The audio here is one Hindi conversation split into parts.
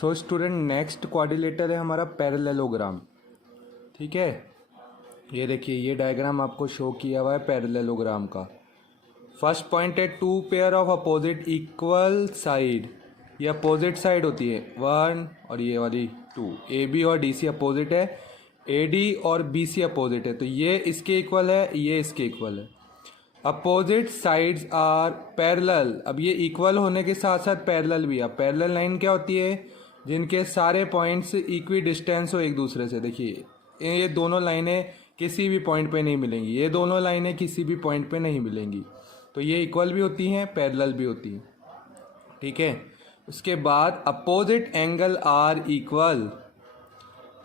सो स्टूडेंट नेक्स्ट क्वाड्रिलेटर है हमारा पैरेललोग्राम। ठीक है, ये देखिए ये डायग्राम आपको शो किया हुआ है पैरेललोग्राम का। फर्स्ट पॉइंट है two pair of opposite equal side, ये अपोजिट साइड होती है वन और ये वाली टू, ए बी और डी सी अपोजिट है, ए डी और बी सी अपोजिट है, तो ये इसके इक्वल है, ये इसके इक्वल है। अपोजिट साइड्स आर पैरेलल, अब ये इक्वल होने के साथ साथ पैरेलल भी है। पैरेलल लाइन क्या होती है? जिनके सारे पॉइंट्स इक्वी डिस्टेंस हो एक दूसरे से। देखिए ये दोनों लाइनें किसी भी पॉइंट पे नहीं मिलेंगी, ये दोनों लाइनें किसी भी पॉइंट पे नहीं मिलेंगी, तो ये इक्वल भी होती हैं, पैरेलल भी होती हैं। ठीक है, उसके बाद opposite angle are equal,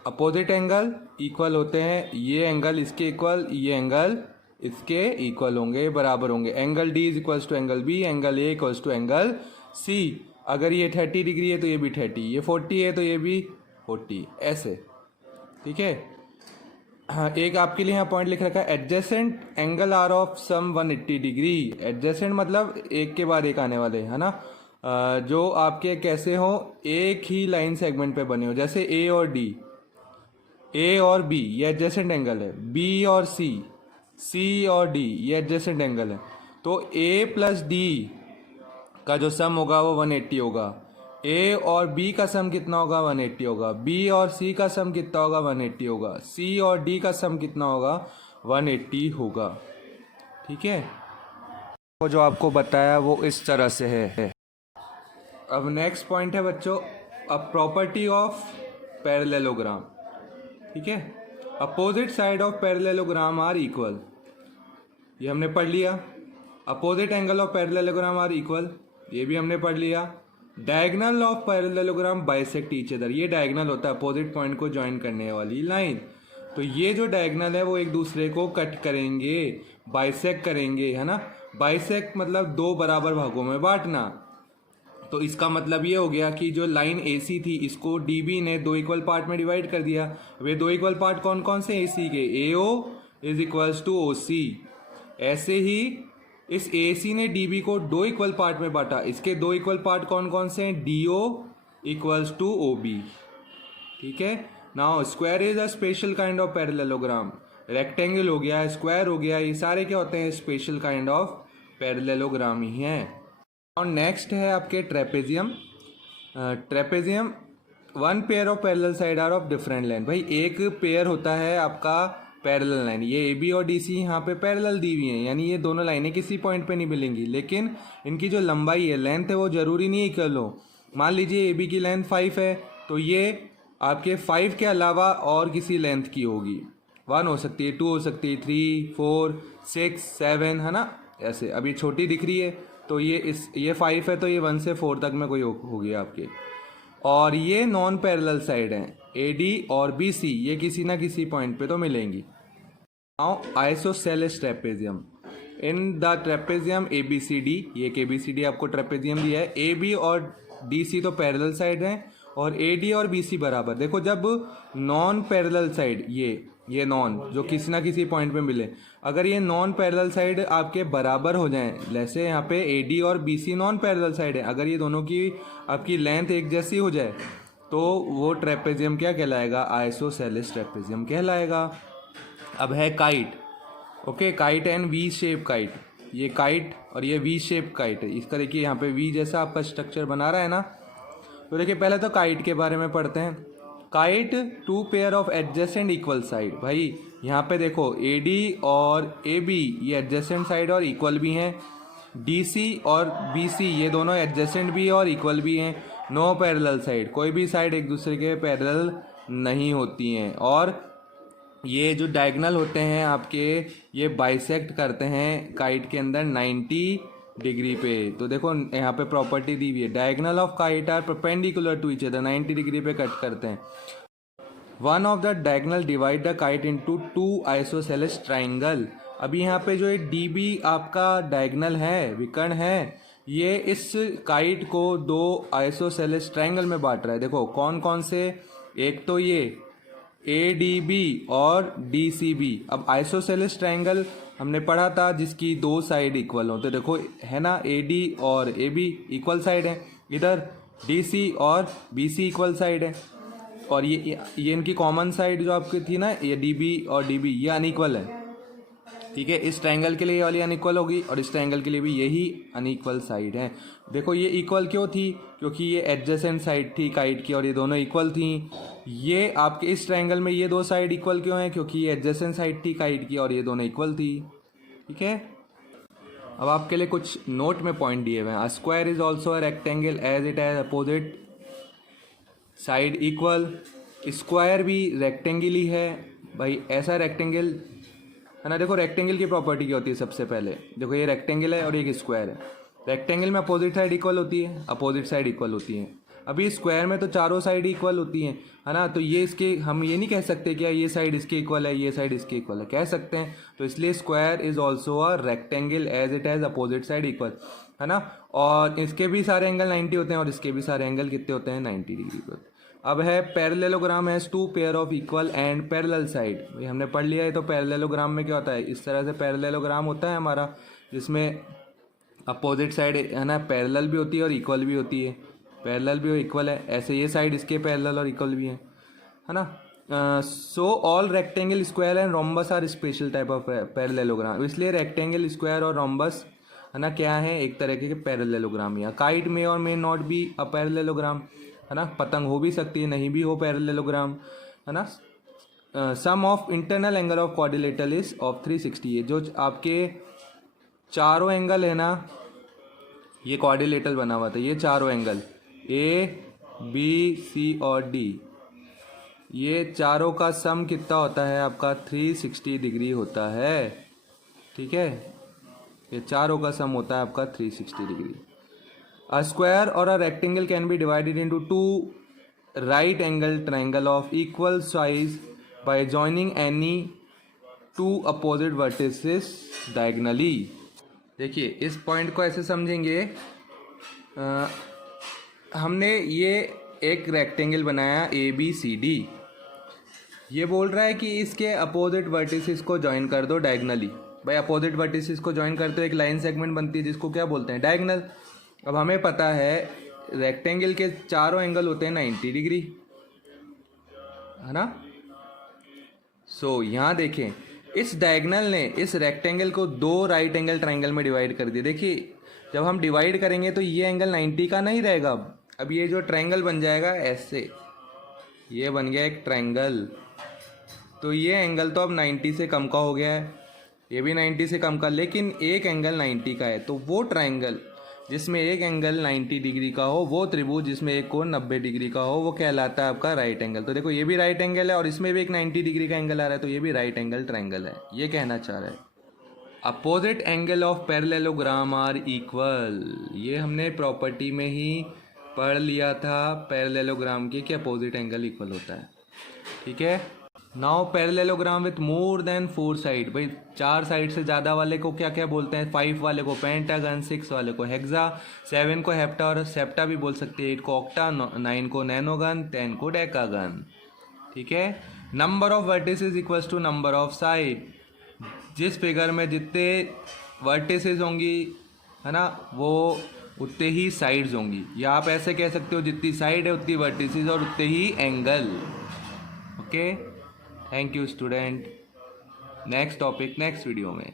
opposite angle equal होते हैं, ये एंगल इसके इक्वल, ये एंगल इसके इक्वल होंगे, बराबर होंगे। Angle D is equals to angle B, angle A equals to angle C. अगर ये 30 डिग्री है तो ये भी 30, ये 40 है तो ये भी 40, ऐसे। ठीक है, हाँ, एक आपके लिए यहाँ पॉइंट लिख रखा है adjacent angle are of sum 180 degree. Adjacent मतलब एक के बाद एक आने वाले, है ना, जो आपके कैसे हो, एक ही लाइन सेगमेंट पे बने हो, जैसे ए और डी, ए और बी ये एडजेसेंट एंगल है, बी और सी और डी ये एडजेसेंट एंगल है। तो ए प्लस डी का जो सम होगा वो 180 होगा, ए और बी का सम कितना होगा 180 होगा, बी और सी का सम कितना होगा 180 होगा, सी और डी का सम कितना होगा 180 होगा। ठीक है, वो जो आपको बताया वो इस तरह से है। अब नेक्स्ट पॉइंट है बच्चों, अ प्रॉपर्टी ऑफ पैरेललोग्राम। ठीक है, opposite side of parallelogram are equal, ये हमने पढ़ लिया। Opposite angle of parallelogram are equal, ये भी हमने पढ़ लिया। Diagonal of parallelogram bisect each other, ये डायगोनल होता है अपोजिट पॉइंट को ज्वाइन करने वाली लाइन। तो ये जो डायगोनल है वो एक दूसरे को कट करेंगे, बाइसेक्ट करेंगे, है ना। बाइसेक्ट मतलब दो बराबर भागों में बांटना। तो इसका मतलब ये हो गया कि जो लाइन AC थी इसको DB ने दो इक्वल पार्ट में डिवाइड कर दिया। वे दो इक्वल पार्ट कौन कौन से AC के? AO is equals to OC। ऐसे ही इस AC ने DB को दो इक्वल पार्ट में बांटा, इसके दो इक्वल पार्ट कौन कौन से हैं? DO equals to OB। ठीक है, now square is a special kind of parallelogram. Rectangle हो गया, स्क्वायर हो गया, ये सारे क्या होते हैं? स्पेशल काइंड ऑफ पैरेललोग्राम ही हैं। और नेक्स्ट है आपके trapezium. Trapezium one pair of parallel side are of different length. भाई एक पेयर होता है आपका पैरेलल लाइन, ये AB और DC यहाँ पे पैरेलल दी हुई हैं, यानी ये दोनों लाइनें किसी पॉइंट पे नहीं मिलेंगी, लेकिन इनकी जो लंबाई है, लेंथ है, वो जरूरी नहीं इक्वल हो। मान लीजिए AB की लेंथ 5 है तो ये आपके 5 के अलावा और किसी लेंथ की होगी, 1 हो सकती है, 2 हो सकती है, 3, 4, 6, 7, है ना, ऐसे। अभी छोटी दिख रही है तो ये 5 है तो ये 1 से 4 तक में कोई होगी आपके। और ये नॉन पैरेलल साइड हैं, AD और BC, ये किसी ना किसी पॉइंट पे तो मिलेंगी। Now isosceles trapezium. In the trapezium ABCD, ये एक ABCD आपको ट्रेपेजियम दिया है, AB और DC तो पैरेलल साइड हैं और AD और BC बराबर। देखो जब नॉन पैरेलल साइड, ये नॉन जो किसी ना किसी पॉइंट पे मिले, अगर ये नॉन पैरेलल साइड आपके बराबर हो जाएं, जैसे यहाँ पे AD और BC नॉन पैरेलल साइड है, अगर ये दोनों की आपकी लेंथ एक जैसी हो जाए तो वो ट्रेपेजियम क्या कहलाएगा? आइसोसेलेस ट्रेपेजियम कहलाएगा। अब है kite. Okay, kite and V shape kite. ये काइट और ये V शेप काइट है। इसका देखिए यहाँ पे V जैसा आपका स्ट्रक्चर बना रहा है ना। तो देखिए पहले तो काइट के बारे में पढ़ते हैं। Kite two pair of adjacent equal side. भाई यहाँ पे देखो AD और AB ये एडजेसेंट साइड और इक्वल भी हैं, DC और BC ये दोनों एडजेसेंट भी और इक्वल भी हैं। नो पैरेलल साइड, कोई भी साइड एक दूसरे के पैरेलल नहीं होती हैं। और ये जो डायगोनल होते हैं आपके, ये बाइसेक्ट करते हैं काइट के अंदर 90 डिग्री पे। तो देखो यहाँ पे प्रॉपर्टी दी हुई है, diagonal of kite are perpendicular to each other, 90 degree पे कट करते हैं। One of the diagonal divide the kite into two isosceles triangle. अभी यहाँ पे जो एक DB आपका डायगोनल है, विकर्ण है, ये इस काइट को दो आइसोसेलेस ट्राइंगल में बांट रहा है। देखो कौन कौन से? एक तो ये ADB और DCB। अब आइसोसेलेस ट्राइंगल हमने पढ़ा था जिसकी दो साइड इक्वल हो, तो देखो है ना, AD और AB इक्वल साइड है। इधर डी सी और बी सी इक्वल साइड है, और ये इनकी कॉमन साइड जो आपकी थी ना, ये डी बी और डी बी, ये अनइक्वल है। ठीक है, इस ट्रायंगल के लिए ये वाली अनइक्वल होगी और इस ट्रायंगल के लिए भी यही अनइक्वल साइड है। देखो ये इक्वल क्यों थी, क्योंकि ये एडजेसेंट साइड थी काइट की और ये दोनों इक्वल थी। ये आपके इस ट्रायंगल में ये दो साइड इक्वल क्यों है, क्योंकि ये एडजेसेंट साइड थी काइट की और ये दोनों इक्वल थी। ठीक है, अब आपके लिए कुछ नोट में पॉइंट दिए हुए हैं। A square is also a rectangle as it has opposite side equal. Square भी रेक्टेंगल ही है भाई, ऐसा रेक्टेंगल है ना। देखो रेक्टेंगल की प्रॉपर्टी क्या होती है, सबसे पहले देखो ये रेक्टेंगल है और एक स्क्वायर है। रेक्टेंगल में अपोजिट साइड इक्वल होती है, अपोजिट साइड इक्वल होती है। अभी स्क्वायर में तो चारों साइड इक्वल होती हैं, है ना। तो ये इसके, हम ये नहीं कह सकते क्या ये साइड इसके इक्वल है, ये साइड इसके इक्वल है, कह सकते हैं। तो इसलिए square is also a rectangle as it has opposite side equal, है ना। और इसके भी सारे एंगल 90 होते हैं और इसके भी सारे एंगल कितने होते हैं, 90 डिग्री पर। अब है parallelogram has two pair of equal and parallel side. भाई हमने पढ़ लिया है। तो पैरेललोग्राम में क्या होता है, इस तरह से पैरेललोग्राम होता है हमारा, जिसमें अपोजिट साइड है ना पैरेलल भी होती है और इक्वल भी होती है। पैरेलल भी और इक्वल है, ऐसे ये साइड इसके पैरेलल और इक्वल भी है ना। So all rectangle, square and rhombus are special type of parallelogram. इसलिए रेक्टेंगल, स्क्वायर और रोम्बस है ना क्या है, एक तरह के पैरेललोग्राम। या काइट में और may not be a parallelogram, है ना। पतंग हो भी सकती है, नहीं भी हो पैरेललोग्राम, है ना। Sum of internal angle of quadrilateral is of 360। जो आपके चारों एंगल है ना, ये क्वाड्रिलेटरल बना हुआ था, ये चारों एंगल ए बी सी और डी, ये चारों का सम कितना होता है आपका, 360 डिग्री होता है। ठीक है, ये चारों का सम होता है आपका 360 degree. A square or a rectangle can be divided into two right angle triangle of equal size by joining any two opposite vertices diagonally। देखिए इस पॉइंट को ऐसे समझेंगे, हमने ये एक रेक्टेंगल बनाया ए बी सी डी। ये बोल रहा है कि इसके अपोजिट वर्टिसेस को ज्वाइन कर दो डायगनली। भाई अपोजिट वर्टिसेस को ज्वाइन करते हो एक लाइन सेगमेंट बनती है जिसको क्या बोलते हैं, डायगनल। अब हमें पता है रेक्टेंगल के चारों एंगल होते हैं 90 डिग्री, है ना। सो यहाँ देखें, इस डायगनल ने इस रेक्टेंगल को दो राइट एंगल ट्रायंगल में डिवाइड कर दिया। देखिए जब हम डिवाइड करेंगे तो ये एंगल 90 का नहीं रहेगा। अब ये जो ट्रायंगल बन जाएगा ऐसे, ये बन गया एक ट्रायंगल। तो ये एंगल तो अब 90 से कम का हो गया है, ये भी 90 से कम का, लेकिन एक एंगल 90 का है। तो वो ट्रायंगल जिसमें एक एंगल 90 डिग्री का हो, वो त्रिभुज जिसमें एक कोण 90 डिग्री का हो, वो कहलाता है आपका राइट एंगल। तो देखो ये भी राइट एंगल है और इसमें भी एक 90 डिग्री का एंगल आ रहा है, तो ये भी राइट एंगल ट्रायंगल है। ये कहना चाह रहा है opposite angle of parallelogram are equal. ये हमने प्रॉपर्टी में ही पढ़ लिया था पैरेललोग्राम की कि अपोजिट एंगल इक्वल होता है। ठीक है, now parallelogram with more than 4 side. भाई 4 साइड से ज़्यादा वाले को क्या क्या बोलते हैं, 5 वाले को पेंटागन, 6 वाले को हेक्सा, 7 को हेप्टा और सेप्टा भी बोल सकते हैं, 8 को ऑक्टा, 9 को नैनोगन, 10 को डेकागन। ठीक है, number of vertices equals to number of side. जिस फिगर में जितने वर्टिसेस होंगी, है ना, वो उतने ही साइड्स होंगी। या आप ऐसे कह सकते हो जितनी साइड है उतनी वर्टिसेस और उतने ही angle. Okay, thank you student. Next topic next video में।